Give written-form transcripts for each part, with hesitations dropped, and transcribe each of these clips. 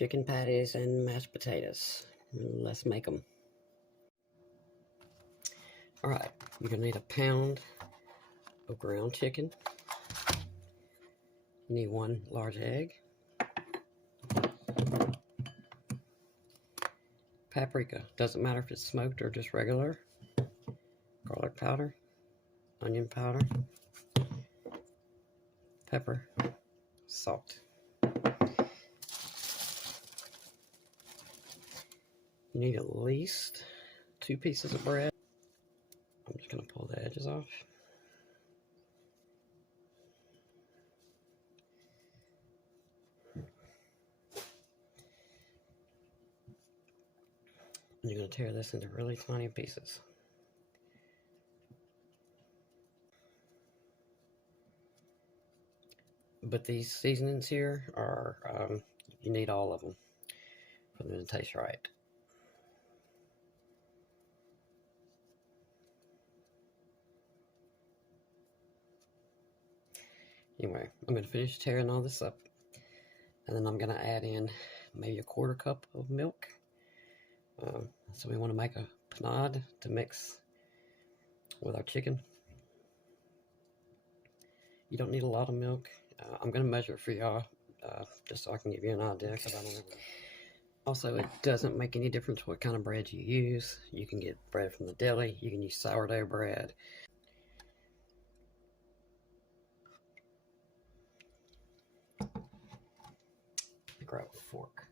chicken patties and mashed potatoes. Let's make them. Alright, you're going to need a pound of ground chicken. You need 1 large egg. Paprika, doesn't matter if it's smoked or just regular. Garlic powder, onion powder, pepper, salt. You need at least 2 pieces of bread. I'm just going to pull the edges off. And you're going to tear this into really tiny pieces. But these seasonings here are, you need all of them for them to taste right. Anyway, I'm going to finish tearing all this up, and then I'm going to add in maybe a 1/4 cup of milk. So we want to make a panade to mix with our chicken. You don't need a lot of milk. I'm going to measure it for y'all, just so I can give you an idea. Also, it doesn't make any difference what kind of bread you use. You can get bread from the deli. You can use sourdough bread. Grab a fork.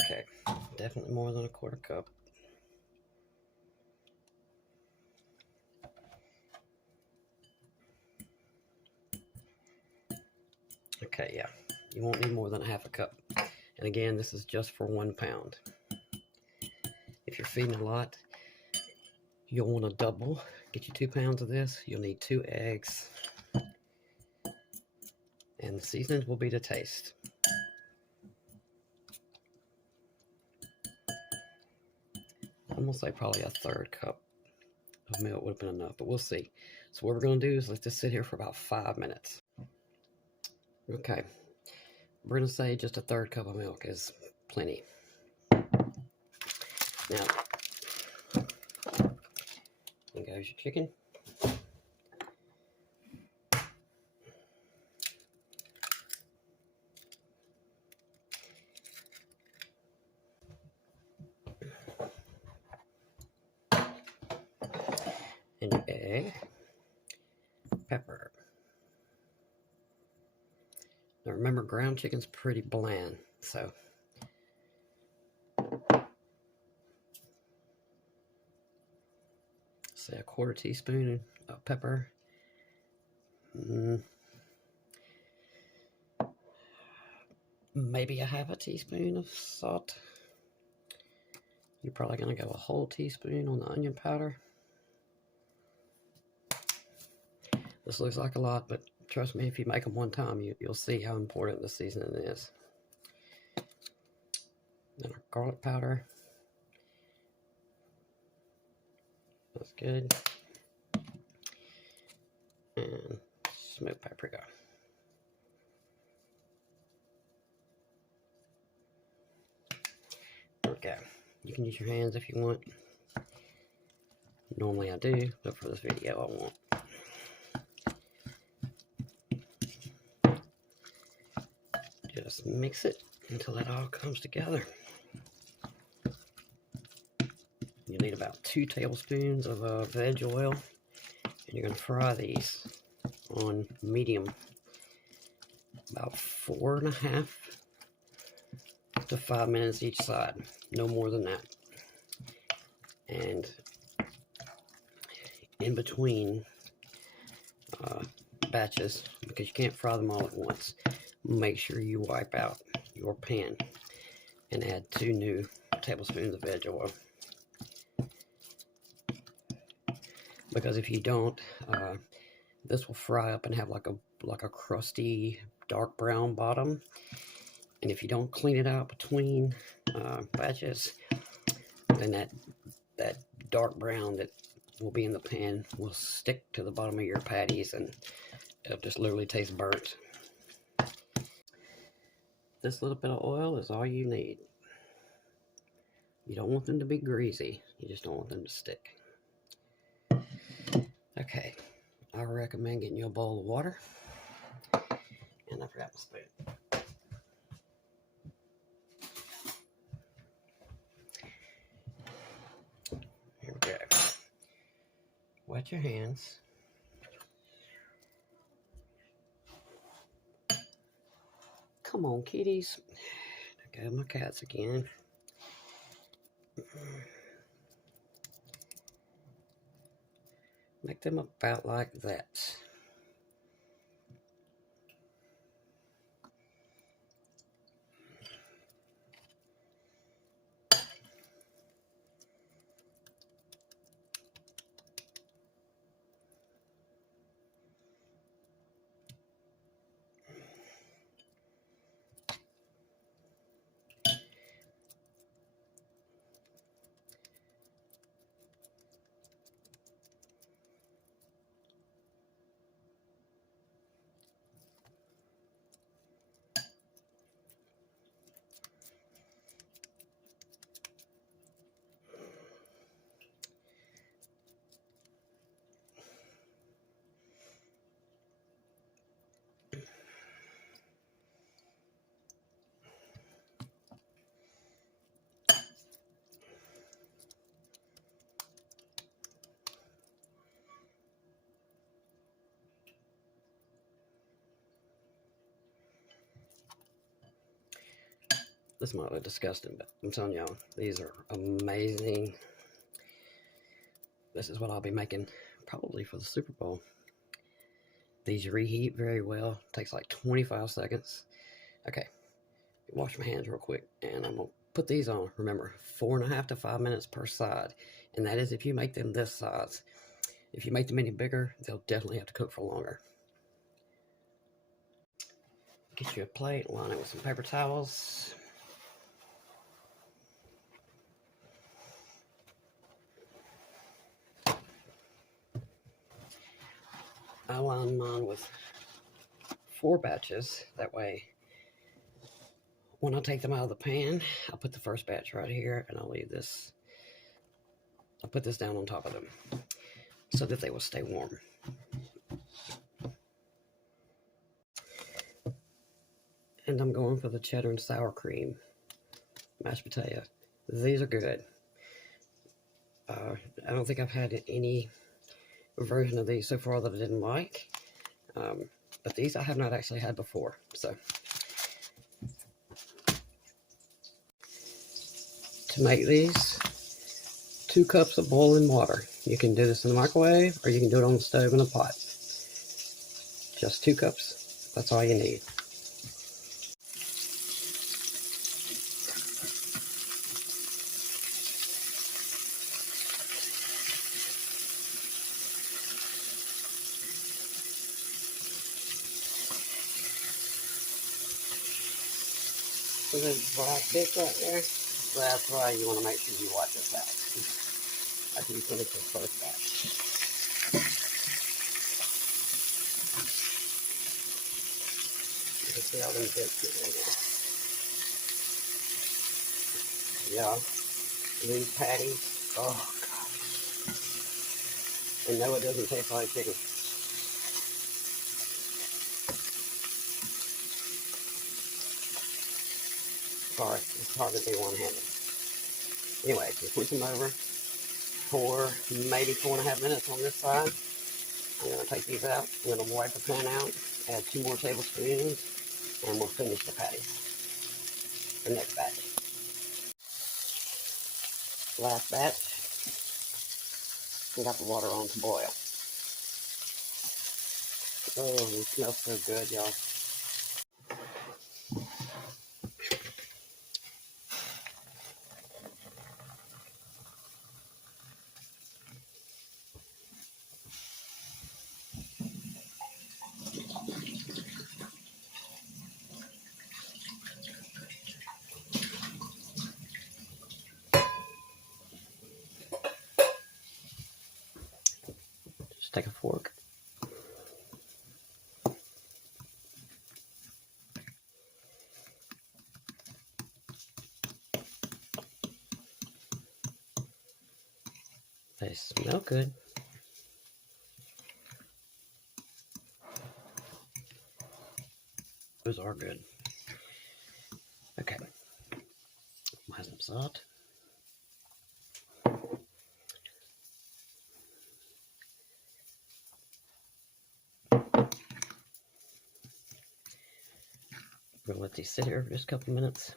Okay, definitely more than a 1/4 cup. Okay, yeah, you won't need more than a 1/2 cup. And again, this is just for 1 pound. If you're feeding a lot, you'll want to double. Get you 2 pounds of this. You'll need 2 eggs. And the seasonings will be to taste. I'm going to say probably a 1/3 cup of milk would have been enough, but we'll see. So what we're going to do is let this sit here for about 5 minutes. Okay, we're going to say just a 1/3 cup of milk is plenty. Now, there goes your chicken. And your egg, pepper. Now remember, ground chicken's pretty bland, so say a 1/4 teaspoon of pepper. Maybe a 1/2 teaspoon of salt. You're probably going to go a whole teaspoon on the onion powder. This looks like a lot, but trust me, if you make them one time, you'll see how important the seasoning is. Then our garlic powder. That's good. And smoked paprika. Okay, you can use your hands if you want. Normally I do, but for this video I won't. Just mix it until it all comes together. You need about 2 tablespoons of veg oil, and you're going to fry these on medium, about 4.5 to 5 minutes each side, no more than that. And in between batches, because you can't fry them all at once, make sure you wipe out your pan and add 2 new tablespoons of veg oil. Because if you don't, this will fry up and have like a crusty dark brown bottom. And if you don't clean it out between batches, then that dark brown that will be in the pan will stick to the bottom of your patties, and it'll just literally taste burnt. this little bit of oil is all you need. You don't want them to be greasy. You just don't want them to stick. Okay, I recommend getting you a bowl of water. And I forgot my spoon. Here we go. Wet your hands. Come on, kitties. There go my cats again. Make them about like that. This might look disgusting, but I'm telling y'all, these are amazing. This is what I'll be making probably for the Super Bowl. These reheat very well. Takes like 25 seconds. Okay, wash my hands real quick, and I'm gonna put these on. Remember, 4.5 to 5 minutes per side, and that is if you make them this size. If you make them any bigger, they'll definitely have to cook for longer. Get you a plate, line it with some paper towels. I line mine with 4 batches. That way, when I take them out of the pan, I'll put the first batch right here, and I'll leave this. I'll put this down on top of them so that they will stay warm. And I'm going for the cheddar and sour cream mashed potato. These are good. I don't think I've had any version of these so far that I didn't like. But these I have not actually had before. So to make these, 2 cups of boiling water. You can do this in the microwave or you can do it on the stove in a pot. Just 2 cups. That's all you need. So there's black bit right there. That's why you want to make sure you watch this out after you finish this first batch. You can see all them bits getting in there. Yeah, these patties. Oh god! And no, it doesn't taste like chicken. Sorry, it's hard to do one-handed. Anyway, just put them over for maybe 4.5 minutes on this side. I'm going to take these out. I'm going to wipe the pan out, add 2 more tablespoons, and we'll finish the patties. The next batch. Last batch. We got the water on to boil. Oh, it smells so good, y'all. Just take a fork. They smell good. Those are good. Okay. Add some salt. We're going to let these sit here for just a couple minutes.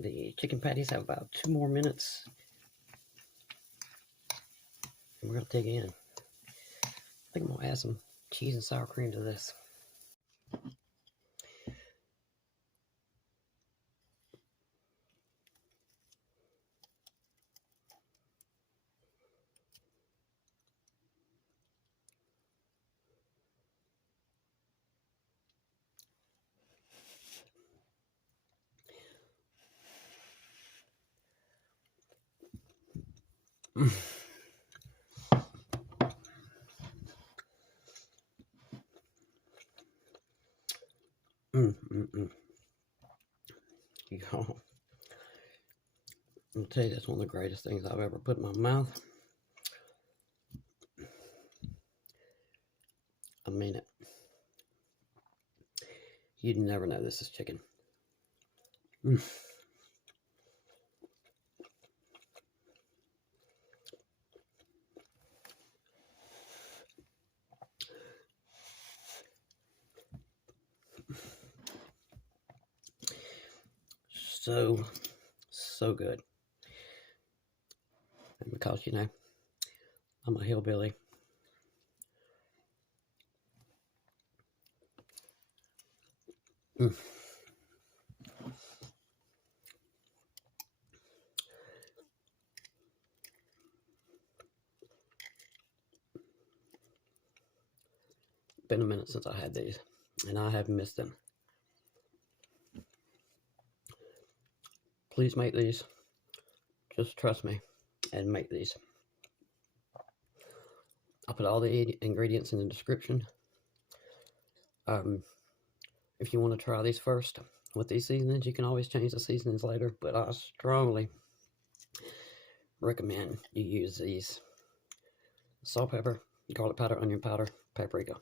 The chicken patties have about 2 more minutes. And we're going to dig in. I think I'm going to add some cheese and sour cream to this. Y'all, I'll tell you, that's one of the greatest things I've ever put in my mouth. I mean it. You'd never know this is chicken. So good. And because, you know, I'm a hillbilly. Been a minute since I had these, and I have missed them. Please make these. Just trust me and make these. I'll put all the ingredients in the description. If you want to try these first with these seasonings, you can always change the seasonings later, but I strongly recommend you use these: salt, pepper, garlic powder, onion powder, paprika.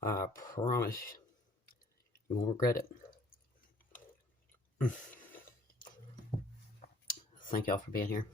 I promise you won't regret it. Thank y'all for being here.